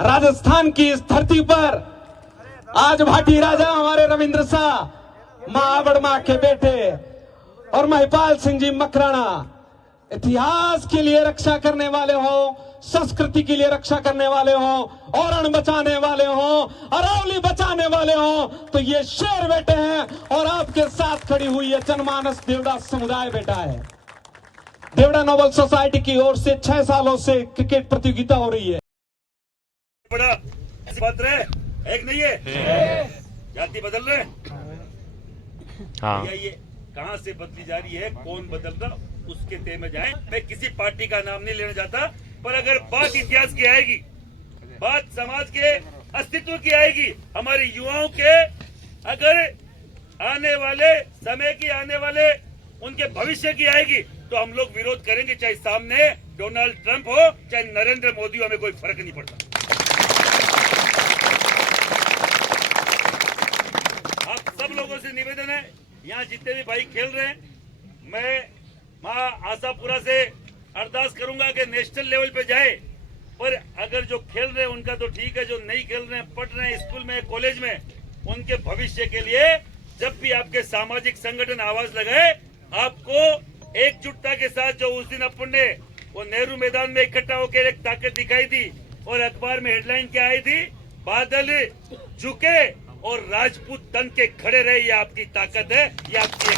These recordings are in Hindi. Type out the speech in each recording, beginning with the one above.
राजस्थान की इस धरती पर आज भाटी राजा हमारे रविंद्र शाह, मां आवड़ मां के बेटे और महिपाल सिंह जी मकराना इतिहास के लिए रक्षा करने वाले हो, संस्कृति के लिए रक्षा करने वाले हो, औरण बचाने वाले हो, अरावली बचाने वाले हो, तो ये शेर बेटे हैं। और आपके साथ खड़ी हुई है जनमानस देवड़ा समुदाय बेटा है। देवड़ा नोबल सोसाइटी की ओर से 6 सालों से क्रिकेट प्रतियोगिता हो रही है। बड़ा बात रहे एक नहीं है, जाति बदल रहे। हाँ। ये कहाँ से बदली जा रही है, कौन बदल रहा, उसके तय में जाए। मैं किसी पार्टी का नाम नहीं लेना चाहता, पर अगर बात इतिहास की आएगी, बात समाज के अस्तित्व की आएगी, हमारे युवाओं के अगर आने वाले समय की, आने वाले उनके भविष्य की आएगी, तो हम लोग विरोध करेंगे। चाहे सामने डोनाल्ड ट्रंप हो, चाहे नरेंद्र मोदी हो, हमें कोई फर्क नहीं पड़ता। आप सब लोगों से निवेदन है, यहाँ जितने भी भाई खेल रहे हैं, मैं माँ आशापुरा से अरदास करूंगा कि नेशनल लेवल पे जाए। पर अगर जो खेल रहे हैं उनका तो ठीक है, जो नहीं खेल रहे हैं, पढ़ रहे हैं स्कूल में, कॉलेज में, उनके भविष्य के लिए जब भी आपके सामाजिक संगठन आवाज लगाए, आपको एकजुटता के साथ, जो उस दिन अपन ने वो नेहरू मैदान में इकट्ठा होकर एक ताकत दिखाई थी और अखबार में हेडलाइन क्या आई थी, बादल झुके और राजपूत तन के खड़े रहे। ये आपकी ताकत है, ये आपकी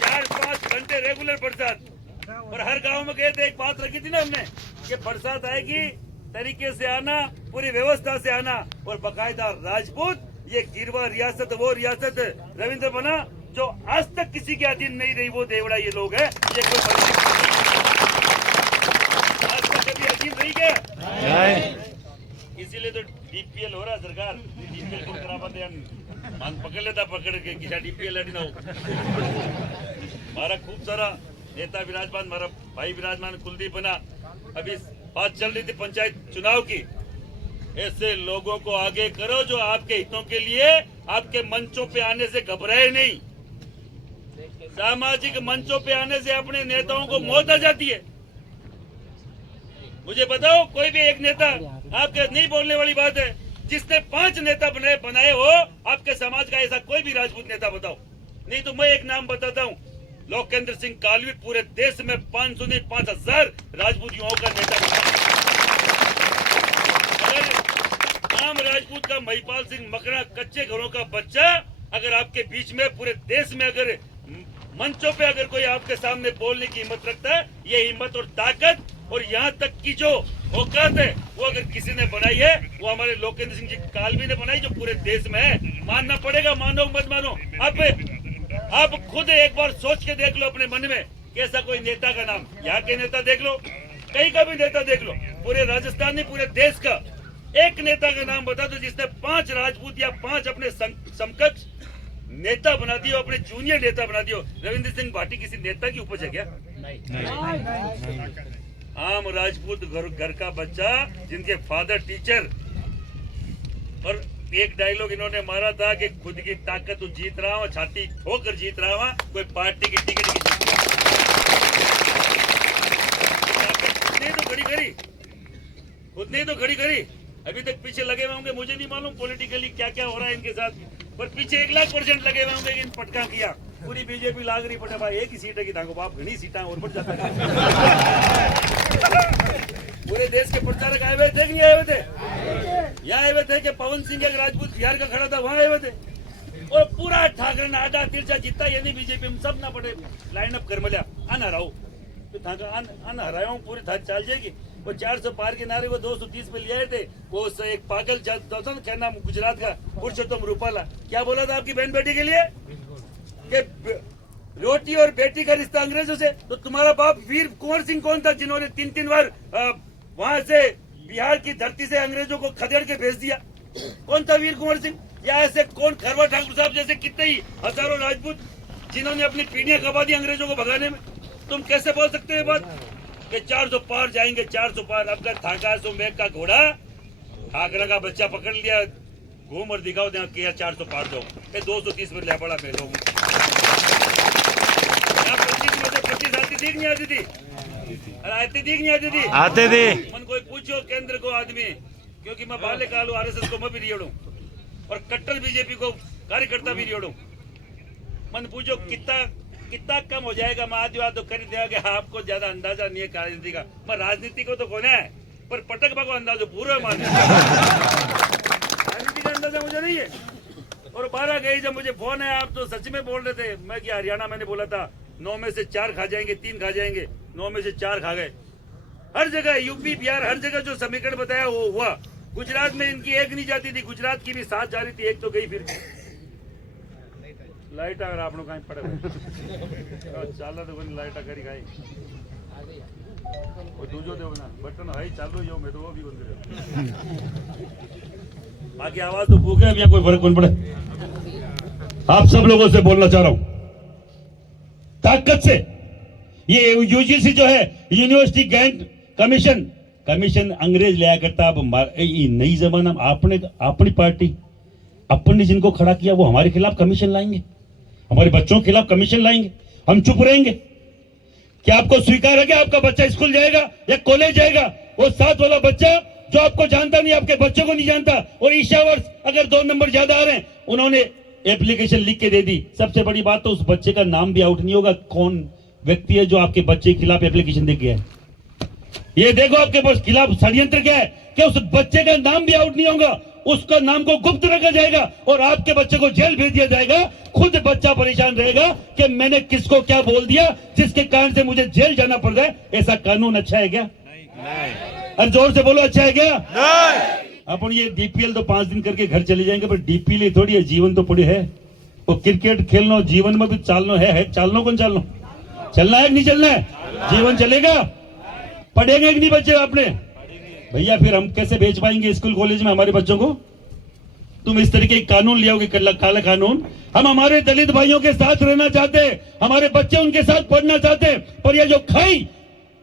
4-5 घंटे रेगुलर बरसात, और हर गांव में गए थे, एक बात रखी थी ना हमने कि बरसात आएगी तरीके से आना, पूरी व्यवस्था से आना, और बाकायदा राजपूत। ये गिरवा रियासत वो रियासत रविंद्र बना जो आज तक किसी के अधीन नहीं रही, वो देवड़ा ये लोग है। ये कोई आज तक कभी अधीन नहीं गया, इसीलिए तो डीपीएल हो रहा है। सरकार डीपीएल को करा पाते मान पकड़ लेता, पकड़ के किसा डीपीएल ना हो। हमारा खूब सारा नेता विराजमान, हमारा भाई विराजमान कुलदीप बना। अभी बात चल रही थी पंचायत चुनाव की, ऐसे लोगों को आगे करो जो आपके हितों के लिए आपके मंचों पे आने से घबराए नहीं। सामाजिक मंचों पे आने से अपने नेताओं को मौत आ जाती है। मुझे बताओ, कोई भी एक नेता, आपके नहीं बोलने वाली बात है, जिसने 5 नेता बनाए हो आपके समाज का, ऐसा कोई भी राजपूत नेता बताओ। नहीं तो मैं एक नाम बताता हूँ, लोकेंद्र सिंह कालवी पूरे देश में 500 नहीं 5000 राजपूत युवाओं का नेता बना। अगर आम राजपूत का महिपाल सिंह मकरा, कच्चे घरों का बच्चा, अगर आपके बीच में पूरे देश में अगर मंचों पे अगर कोई आपके सामने बोलने की हिम्मत रखता है, ये हिम्मत और ताकत और यहाँ तक की जो औकात है, वो अगर किसी ने बनाई है, वो हमारे लोकेंद्र सिंह जी कालवी ने बनाई, जो पूरे देश में है। मानना पड़ेगा, मानो मत मानो। आप खुद एक बार सोच के देख लो अपने मन में, कैसा कोई नेता का नाम, यहाँ के नेता देख लो, कहीं का भी नेता देख लो, पूरे राजस्थान में, पूरे देश का एक नेता का नाम बता दो जिसने 5 राजपूत या 5 अपने समकक्ष नेता बना दियो, अपने जूनियर नेता बना दियो। रविंद्र सिंह भाटी किसी नेता की उपज है क्या? नहीं। आम राजपूत घर का बच्चा, जिनके फादर टीचर, और एक डायलॉग इन्होंने मारा था कि खुद की ताकत तो जीत रहा हूँ, छाती ठोकर जीत रहा हूँ, कोई पार्टी की टिकट की जीत खुद नहीं तो खड़ी करी, खुद नहीं तो खड़ी करी। अभी तक पीछे लगे हुए होंगे, मुझे नहीं मालूम पॉलिटिकली क्या क्या हो रहा है इनके साथ, पर पीछे 1,00,000% लगे हुए होंगे। इन पटका किया, पूरी बीजेपी लाग रही पटे भाई, एक ही सीट है कि धागो बाप घनी सीटा और बढ़ जाता है। पूरे देश के प्रचारक आए हुए थे कि नहीं आए हुए थे? यहाँ आए हुए थे कि पवन सिंह एक राजपूत बिहार का खड़ा था, वहां आए हुए थे, और पूरा ठाकरे ने आधा तिरछा जीता। ये नहीं बीजेपी में सब ना पड़े लाइन अप कर मिला आना रहो तो आना हराया पूरी था चल जाएगी। वो 400 पार के नारे वो 230 पे ले आए थे। वो एक पागल था ना, क्या नाम गुजरात का, पुरुषोत्तम रूपाला, क्या बोला था आपकी बहन बेटी के लिए कि रोटी और बेटी का रिश्ता अंग्रेजों से? तो तुम्हारा बाप वीर कुंवर सिंह कौन था, जिन्होंने 3-3 बार वहां से बिहार की धरती से अंग्रेजों को खदेड़ के भेज दिया? कौन था वीर कुंवर सिंह? या ऐसे कौन, खरवा ठाकुर साहब जैसे कितने ही हजारों राजपूत जिन्होंने अपनी पीढ़ियां खपा दी अंग्रेजों को भगाने में? तुम कैसे बोल सकते हो बात कि 400 पार जाएंगे? 400 पार अब का थाका सो मेघ का घोड़ा, ठाकरा का बच्चा पकड़ लिया, घूम और दिखाओ दे 400 पार दो, 230 में ले पड़ा मैं लोग। 25 में से 25 आती थी नहीं आती थी? अरे आती थी कि नहीं आती थी? आते थे। मन कोई पूछो केंद्र को आदमी, क्योंकि मैं बाल्यकाल आरएसएस को मैं भी रियोड़ू और कट्टर बीजेपी को कार्यकर्ता भी रियोड़ू। मन पूछो कितना कम हो जाएगा, मैं आदि बात तो कर दिया कि आपको ज्यादा अंदाजा नहीं है राजनीति का। मैं राजनीति को तो कौन है, पर पटक को अंदाजा पूरा माने। राजनीति का अंदाजा मुझे नहीं है। और 12 गई जब मुझे फोन है, आप तो सच में बोल रहे थे। मैं क्या हरियाणा मैंने बोला था 9 में से 4 खा जाएंगे, 3 खा जाएंगे, 9 में से 4 खा गए। हर जगह यूपी बिहार हर जगह जो समीकरण बताया वो हुआ। गुजरात में इनकी एक नहीं जाती थी, गुजरात की भी 7 जा रही थी, एक तो गई। फिर लाइट अगर आप लोग कहीं पड़े चाला तो लाइट करी खाई दूजो दे ना बटन है चालू जो मैं तो वो भी बंद बाकी आवाज तो भूखे अब यहाँ कोई फर्क नहीं पड़े। आप सब लोगों से बोलना चाह रहा हूं ताकत से, ये यूजीसी जो है यूनिवर्सिटी ग्रांट कमीशन अंग्रेज लिया करता। अब नई जमाना में अपनी पार्टी अपने जिनको खड़ा किया वो हमारे खिलाफ कमीशन लाएंगे, हमारे बच्चों के खिलाफ कमीशन लाएंगे, हम चुप रहेंगे? क्या आपको स्वीकार है कि आपका बच्चा स्कूल जाएगा या कॉलेज जाएगा, वो 7 वाला बच्चा जो आपको जानता नहीं, आपके बच्चों को नहीं जानता, और ईशावर्ष अगर 2 नंबर ज्यादा आ रहे हैं, उन्होंने एप्लीकेशन लिख के दे दी। सबसे बड़ी बात तो उस बच्चे का नाम भी आउट नहीं होगा, कौन व्यक्ति है जो आपके बच्चे के खिलाफ एप्लीकेशन दे गया है। ये देखो आपके पास खिलाफ षड्यंत्र क्या है कि उस बच्चे का नाम भी आउट नहीं होगा, उसका नाम को गुप्त रखा जाएगा और आपके बच्चे को जेल भेज दिया जाएगा। खुद बच्चा परेशान रहेगा कि मैंने किसको क्या बोल दिया जिसके कारण से मुझे जेल जाना पड़ रहा है। ऐसा कानून अच्छा है क्या? नहीं। अरे जोर से बोलो, अच्छा है क्या? नहीं। अपन ये डीपीएल तो 5 दिन करके घर चले जाएंगे, पर डीपीएल थोड़ी है, जीवन तो पड़ी है। तो क्रिकेट खेलना जीवन में भी चालना है चालना कौन चालना, चलना है कि नहीं चलना है? जीवन चलेगा, पढ़ेंगे कि नहीं बच्चे अपने? भैया फिर हम कैसे भेज पाएंगे स्कूल कॉलेज में हमारे बच्चों को? तुम इस तरीके के कानून ले आओगे, काला कानून। हम हमारे दलित भाइयों के साथ रहना चाहते हैं, हमारे बच्चे उनके साथ पढ़ना चाहते हैं, पर ये जो खाई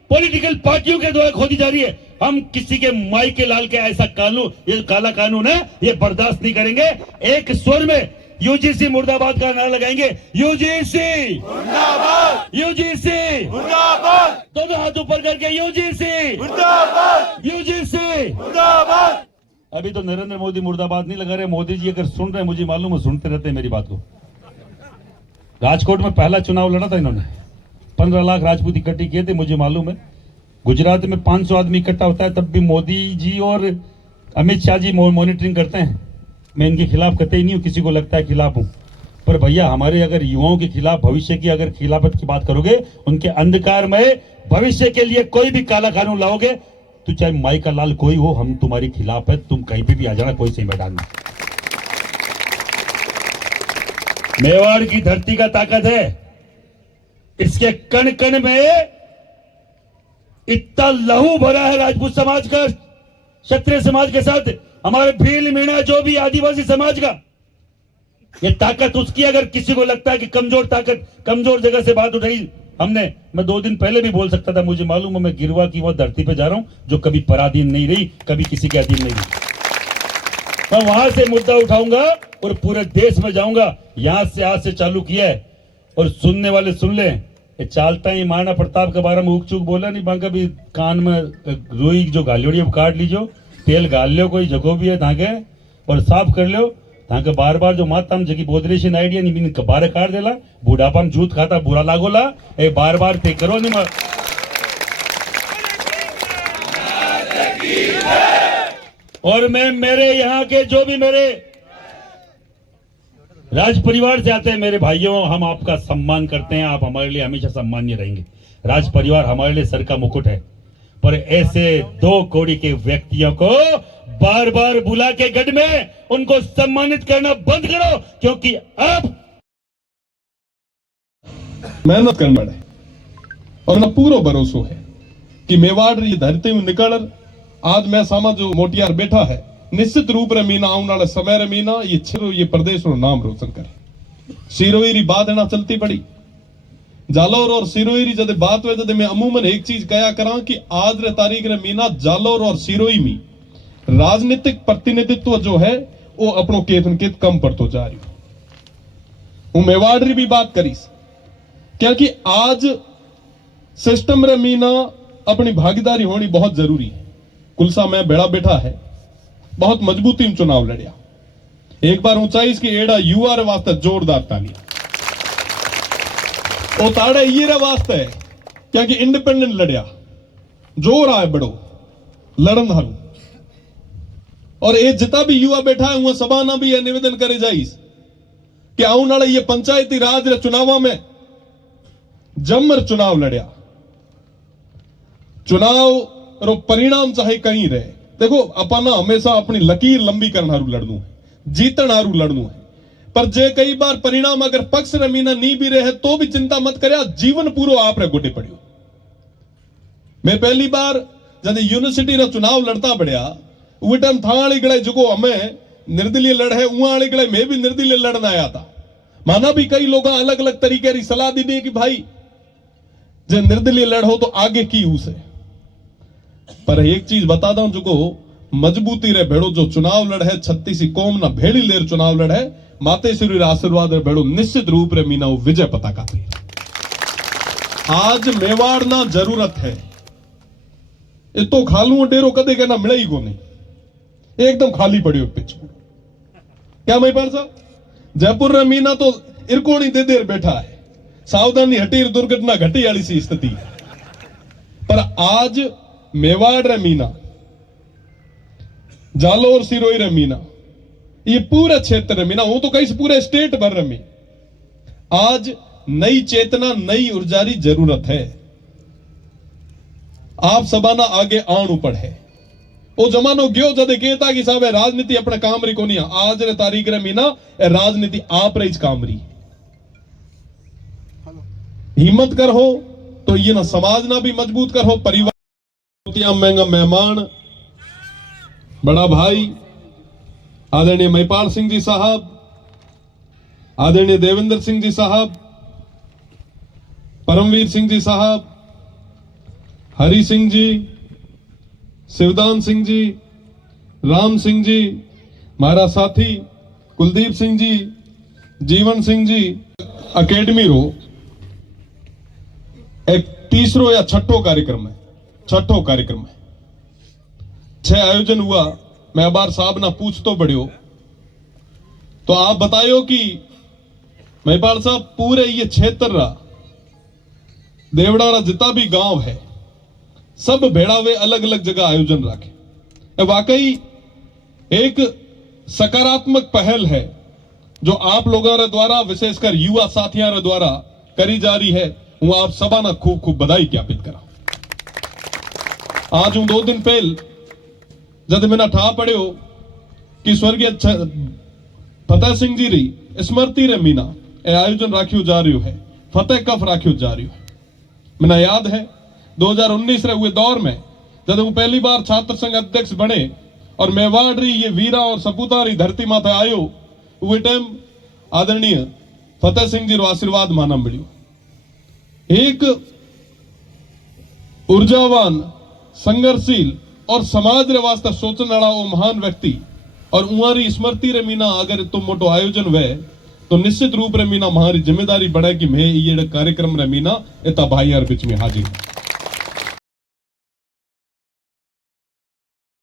पॉलिटिकल पार्टियों के द्वारा खोदी जा रही है, हम किसी के माई के लाल के ऐसा कानून, ये काला कानून है, ये बर्दाश्त नहीं करेंगे। एक स्वर में यूजीसी मुर्दाबाद का नारा लगाएंगे, यूजीसी मुर्दाबाद, यूजीसी मुर्दाबाद, दोनों हाथ ऊपर करके यूजीसी मुर्दाबाद, यूजीसी मुर्दाबाद। अभी तो नरेंद्र मोदी मुर्दाबाद नहीं लगा रहे। मोदी जी अगर सुन रहे, मुझे मालूम है सुनते रहते हैं मेरी बात को। राजकोट में पहला चुनाव लड़ा था इन्होंने, 15 लाख राजपूत इकट्ठे किए थे, मुझे मालूम है। गुजरात में 500 आदमी इकट्ठा होता है, तब भी मोदी जी और अमित शाह जी मॉनिटरिंग करते हैं। मैं इनके खिलाफ कतई नहीं हूं, किसी को लगता है खिलाफ हूं, पर भैया हमारे अगर युवाओं के खिलाफ भविष्य की अगर खिलाफत की बात करोगे, उनके अंधकार में भविष्य के लिए कोई भी काला कानून लाओगे तो चाहे माई का लाल कोई हो, हम तुम्हारे खिलाफ है। तुम कहीं पे भी आ जाना, कोई सही मैदान में। मेवाड़ की धरती का ताकत है, इसके कण कण में इतना लहू भरा है राजपूत समाज का, क्षत्रिय समाज के साथ, हमारे भील मीणा जो भी आदिवासी समाज का। ये ताकत उसकी, अगर किसी को लगता है कि कमजोर ताकत, कमजोर जगह से बात उठाई हमने, मैं 2 दिन पहले भी बोल सकता था, मुझे मालूम है मैं गिरवा की वो धरती पे जा रहा हूं जो कभी पराधीन नहीं रही, कभी किसी के अधीन नहीं रही। मैं वहां से मुद्दा उठाऊंगा और पूरे देश में जाऊंगा। यहां से आज से चालू किया है, और सुनने वाले सुन ले। ये चालता ही महाराणा प्रताप के बारे में उक चूक बोला नहीं, बांका भी कान में रुई जो गालियोड़ी काट लीजो, तेल गाल लो, कोई जगह भी है धागे और साफ कर लो धागे। बार बार जो माता हम जगी बोधरेशन आइडिया नहीं मीन बारे काट देला, बुढ़ापा में जूत खाता बुरा लागोला, ए बार बार ते करो नहीं। और मैं मेरे यहाँ के जो भी मेरे राज परिवार से आते हैं मेरे भाइयों, हम आपका सम्मान करते हैं, आप हमारे लिए हमेशा सम्मानीय रहेंगे। राज परिवार हमारे लिए सर का मुकुट है, पर ऐसे 2 कौड़ी के व्यक्तियों को बार बार बुला के गढ़ में उनको सम्मानित करना बंद करो, क्योंकि आप मेहनत करना है और ना पूरो भरोसो है कि मेवाड़ री धरती में निकल आज मैं सामा जो मोटियार बैठा है, निश्चित रूप रे मीना आने वाले समय रे मीना ये प्रदेश रो नाम रोशन करे। सिरोही री बात है ना चलती पड़ी, जालोर और सिरोही री जब बात हुए जब मैं अमूमन एक चीज कया करा कि आज रे तारीख रे मीना जालोर और सिरोही में राजनीतिक प्रतिनिधित्व जो है वो अपनो केत कम पड़तो जा रही हूं। मेवाड़ री भी बात करीस, क्योंकि आज सिस्टम रे मीना अपनी भागीदारी होनी बहुत जरूरी है। कुलसा में बेड़ा बैठा है, बहुत मजबूती में चुनाव लड़िया। एक बार ऊंचाई की एड़ा युवा रे वास्ते जोरदार तालियां। ओ ताड़े ये रे वास्ते क्या कि इंडिपेंडेंट लड़िया, जोर आए बड़ो लड़न हरू। और ये जितना भी युवा बैठा है वहां सभा ना भी यह निवेदन करे जाइस कि आने वाले ये पंचायती राज रे चुनाव में जमर चुनाव लड़िया। चुनाव रो परिणाम चाहे कहीं रहे, देखो अपना हमेशा अपनी लकीर लंबी करना हारू लड़नू है, जीतन हारू लड़नू है। पर जे कई बार परिणाम अगर पक्ष रमीना नहीं भी रहे तो भी चिंता मत करे, जीवन पूरो आप रे गोटे पड़ियो। मैं पहली बार जब यूनिवर्सिटी रा चुनाव लड़ता बढ़िया वो टाइम था गड़े जो हमें निर्दलीय लड़े वहां गड़े मैं भी निर्दलीय लड़ना आया था। माना भी कई लोग अलग अलग तरीके की सलाह दी कि भाई जे निर्दलीय लड़ो तो आगे की उसे। पर एक चीज बता दूं जो मजबूती रे भेड़ो जो चुनाव लड़े 36 कौम ना भेड़ी लेर चुनाव लड़े मातेश्वरी रे आशीर्वाद रे भेड़ो निश्चित रूप रे मीना विजय पताका। आज मेवाड़ ना जरूरत है, इतो खालू डेरो कदे कहना मिले ही को नहीं, एकदम खाली पड़ी पिच। क्या महिपाल साहब, जयपुर रे मीना तो इरकोणी दे देर बैठा है, सावधानी हटी दुर्घटना घटी वाली सी स्थिति है। पर आज मेवाड़ रे मीना, जालोर सिरोही रे मीना, ये पूरे क्षेत्र रे मीना, वो तो कहीं पूरे स्टेट भर रे मीना आज नई चेतना नई ऊर्जा की जरूरत है। आप सबाना आगे आण पड़ है। वो जमानो गयो जदे कहता कि साहब राजनीति अपने काम री कोनी, आज रे तारीख रे मीना राजनीति आप रे काम री। हिम्मत कर हो तो ये ना समाज ना भी मजबूत कर हो, परिवार महंगा मेहमान बड़ा भाई आदरणीय महिपाल सिंह जी साहब, आदरणीय देवेंद्र सिंह जी साहब, परमवीर सिंह जी साहब, हरि सिंह जी, शिवदान सिंह जी, राम सिंह जी, हमारा साथी कुलदीप सिंह जी, जीवन सिंह जी, अकेडमी रो एक तीसरो या छठो कार्यक्रम है, छठो कार्यक्रम है। 6 आयोजन हुआ। मैं अबार साहब ना पूछ तो बढ़ियो तो आप बतायो कि महिपाल साहब पूरे ये क्षेत्र रा देवड़ा जितना भी गांव है सब भेड़ावे अलग अलग जगह आयोजन रखे। वाकई एक सकारात्मक पहल है जो आप लोगों रे द्वारा विशेषकर युवा साथियों रे द्वारा करी जा रही है। वो आप सबा ना खूब खूब बधाई ज्ञापित करा। आज 2 दिन पहले जब मैंने ठा पड़ियो कि स्वर्गीय फतेह सिंह जी री स्मृति रे मीना ए आयोजन राख्यो जा रही है, फतेह कफ राख्यो जा रही है। मैंने याद है 2019 रे हुए दौर में जब वो पहली बार छात्र संघ अध्यक्ष बने और मेवाड़ री ये वीरा और सपूता री धरती माथे आयो, वो टाइम आदरणीय फतेह सिंह जी रो आशीर्वाद माना मिलियो। एक ऊर्जावान संघर्षशील और समाज रे वास्ते सोचने वाला वो महान व्यक्ति और उहारी स्मृति रे मीना अगर तुम मोटो आयोजन वे तो निश्चित रूप रे मीना हमारी जिम्मेदारी बढ़े कि मैं ये कार्यक्रम रे मीना इतना भाई यार बीच में हाजिर।